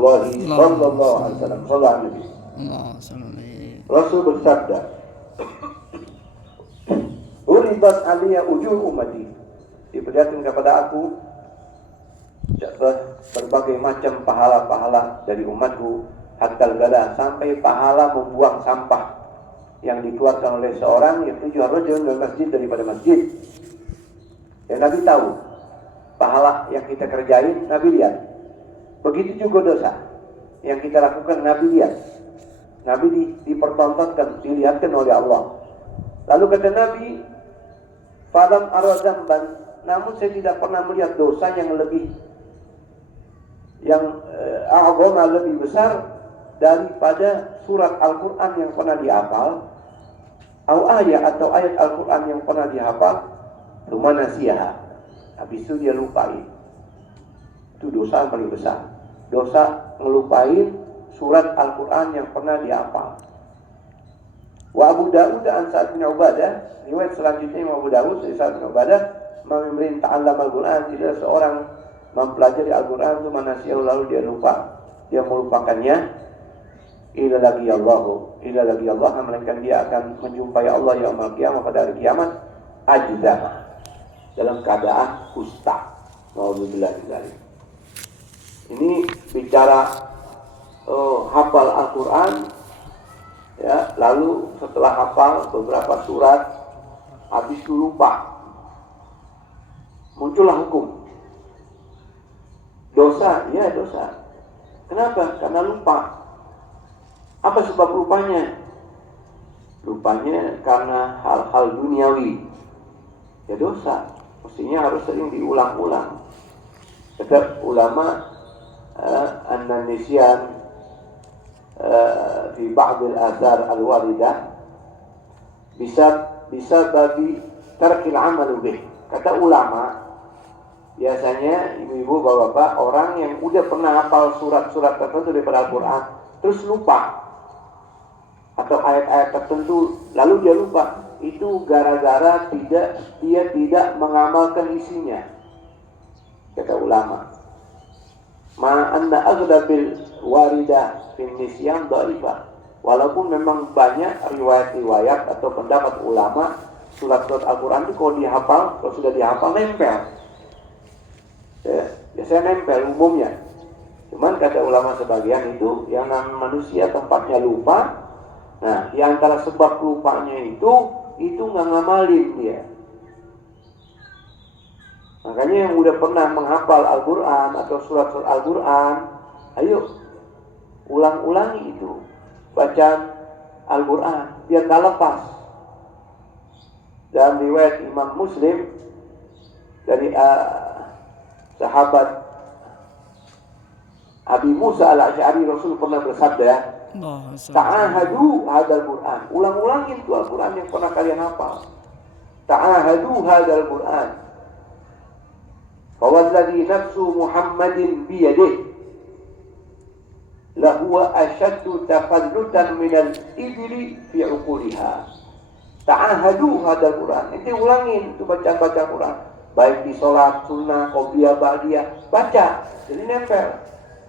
Rasulullah sallallahu alaihi wasallam. Sallallahu alaihi wasallam. Rasul bersabda, "Uribat aliyya ujur ummati." Diperlihatkan kepada aku berbagai macam pahala-pahala dari umatku, hatta al-gala, sampai pahala membuang sampah yang dikeluarkan oleh seorang yang tujuh rajul dari masjid, daripada masjid. Ya, Nabi tahu pahala yang kita kerjain, Nabi lihat. Begitu juga dosa yang kita lakukan, Nabi lihat. Nabi dipertontonkan, dilihatkan oleh Allah. Lalu kata Nabi, "Falam ara dzamban," namun saya tidak pernah melihat dosa yang lebih a'zama, lebih besar daripada surat Al-Quran yang pernah dihafal, atau ayat Al-Quran yang pernah dihafal, cuma nasiha, habis itu dia lupain. Itu dosa yang paling besar. Dosa ngelupain surat Al-Quran yang pernah dihafal. Wa Abu Dawud an Sa'ad bin Ubadah, riwayat selanjutnya Imam Abu Dawud dari Sa'ad bin Ubadah, "Man ta'allama Al-Quran," tidak seorang mempelajari Al-Quran itu manasiyahu, lalu dia lupa, dia melupakannya, ila lagi Allah, melainkan dia akan menjumpai Allah yaumul qiyamah, pada hari kiamat, ajzama, dalam keadaan kusta. Nauzubillah min dzalik. Ini bicara hafal Al-Quran, ya, lalu setelah hafal beberapa surat, habis itu lupa, muncullah hukum dosa. Ya, dosa. Kenapa? Karena lupa. Apa sebab lupanya? Lupanya karena hal-hal duniawi. Ya, dosa. Mestinya harus sering diulang-ulang. Kata ulama, an-nisyan fi ba'd al-athar al-waridah bisa bagi tarkil amal bih. Kata ulama, biasanya ibu-ibu, bapak-bapak, orang yang udah pernah hafal surat-surat tertentu daripada Al-Quran, terus lupa, atau ayat-ayat tertentu, lalu dia lupa, itu gara-gara dia tidak mengamalkan isinya. Kata ulama, ma'anna aghlabil waridah fin nisyan dhaifah. Walaupun memang banyak riwayat-riwayat atau pendapat ulama, surat-surat Al-Quran itu kalau dihafal, kalau sudah dihafal, nempel. Ya, biasanya nempel umumnya. Cuman kata ulama sebagian itu yang namanya manusia tempatnya lupa. Nah, di antara sebab lupanya itu nggak ngamalin dia. Makanya yang udah pernah menghafal Al-Quran atau surat-surat Al-Quran, ayo ulang-ulangi itu bacaan Al-Quran biar nggak lepas. Dalam riwayat Imam Muslim dari sahabat Abi Musa al-Asy'ari, Rasul pernah bersabda, "Ta'ahadu hadzal Qur'an." Ulang-ulangin itu Al-Quran yang pernah kalian hafal. Ta'ahadu hadzal Qur'an. Fa wallazi nafsu Muhammadin bi yadihi la huwa ashaddu tafallutan minal ibli fi uquliha. Ta'ahadu hadzal Qur'an. Itu ulangin itu baca Quran. Baik di sholat, sunnah, qobliyah, ba'diyah, baca, jadi nempel,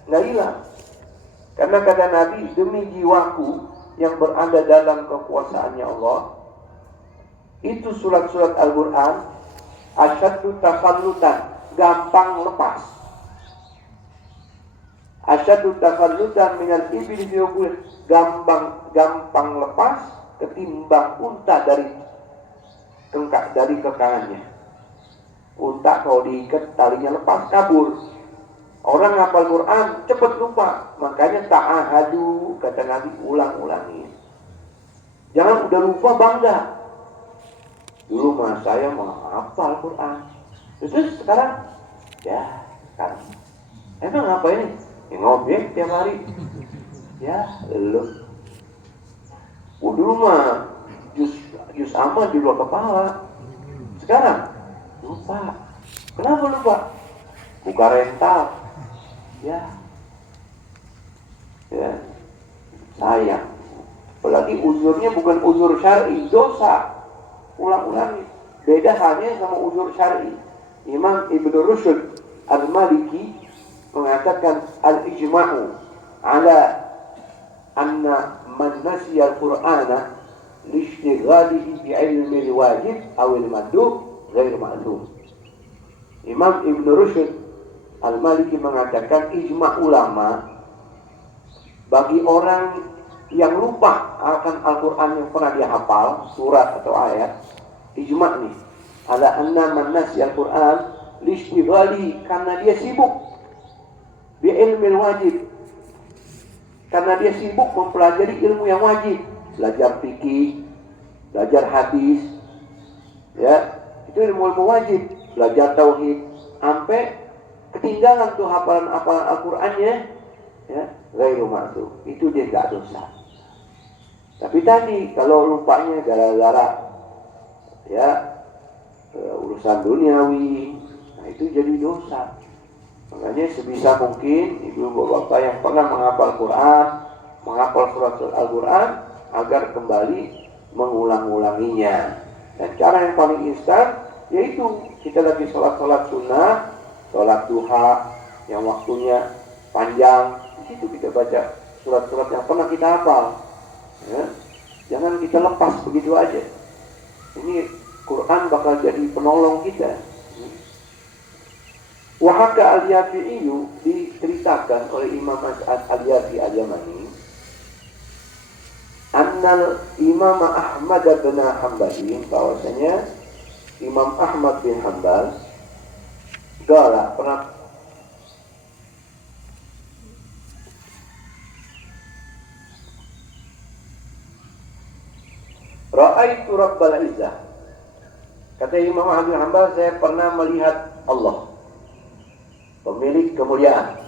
nggak hilang. Karena kata Nabi, demi jiwaku yang berada dalam kekuasaannya Allah, itu surat-surat Al-Quran asyaddu tafallutan, gampang lepas. Asyaddu tafallutan minal ibli fi uqul, gampang lepas ketimbang unta dari kekangannya. Unta kalau diikat talinya lepas, kabur. Orang hafal Quran cepat lupa. Makanya ta'ahadu, kata Nabi, ulang-ulangi. Jangan udah lupa bangga. Dulu mah saya mau hafal Quran, terus sekarang ya sekarang emang apa ini? Ngobek tiap hari. Ya lu. Dulu mah jus aman di luar kepala. Sekarang lupa. Kenapa lupa? Buka rental. Ya. Sayang. Apalagi uzurnya bukan uzur syar'i, dosa. Ulang-ulangi. Beda halnya sama uzur syar'i. Imam Ibnu Rushd Al-Maliki mengatakan al-ijma'u ala anna man nasiya al-Qur'ana lishtighalihi bi'ilmi al-wajib aw al-mandub ghair ma'lum. Imam Ibn Rushd Al-Maliki mengatakan ijma' ulama bagi orang yang lupa akan Al-Quran yang pernah dihafal, surat atau ayat, ijma' nih ala anna man nasiya al-Quran lishtighalihi, karena dia sibuk bi'ilmi al-wajib, karena dia sibuk mempelajari ilmu yang wajib, belajar fikih, belajar hadis, ya, itu ilmu wajib, belajar tauhid, sampai ketinggalan tuh hafalan-hafalan Al-Qur'annya, ya, ghairu ma'sum, itu dia enggak dosa. Tapi tadi kalau lupanya gara-gara ya urusan duniawi, nah itu jadi dosa. Makanya sebisa mungkin ibu bapak yang pernah menghafal Quran, menghafal surat-surat Al-Quran, agar kembali mengulang-ulanginya. Dan cara yang paling instan yaitu kita lagi sholat sunnah, sholat duha yang waktunya panjang, di situ kita baca surat-surat yang pernah kita hafal. Ya. Jangan kita lepas begitu aja. Ini Quran bakal jadi penolong kita. Wahaka al-Yafi'iyu, diceritakan oleh Imam As'ad al-Yafi al-Yamani, annal Imam Ahmad bin Hanbalin, bahwasanya Imam Ahmad bin Hanbal pernah Ra'aitu Rabbal Izzah. Kata Imam Ahmad bin Hanbal, saya pernah melihat Allah, pemilik kemuliaan,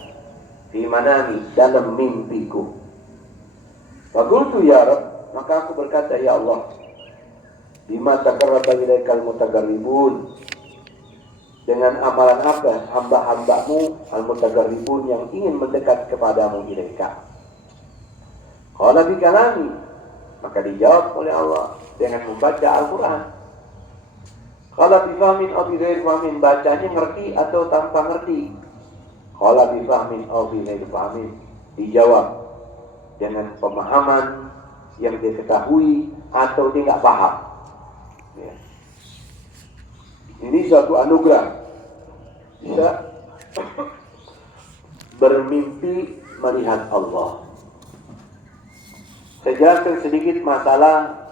di manami, dalam mimpiku. Wa qultu ya Rabb, maka aku berkata, ya Allah, bima taqarraba ilaikal mutaqarribun, dengan amalan apa hamba-hambamu al-mutaqarribun yang ingin mendekat kepadamu ilaika. Qala bi kalami, maka dijawab oleh Allah dengan membaca Al-Quran. Qala bi fahmin aw bi ghairi fahmin, bacanya ngerti atau tanpa ngerti. Qala bi fahmin aw bi ghairi fahmin, dijawab dengan pemahaman yang dia ketahui atau dia nggak paham. Ya. Ini suatu anugerah, bisa bermimpi melihat Allah. Saya jelaskan sedikit masalah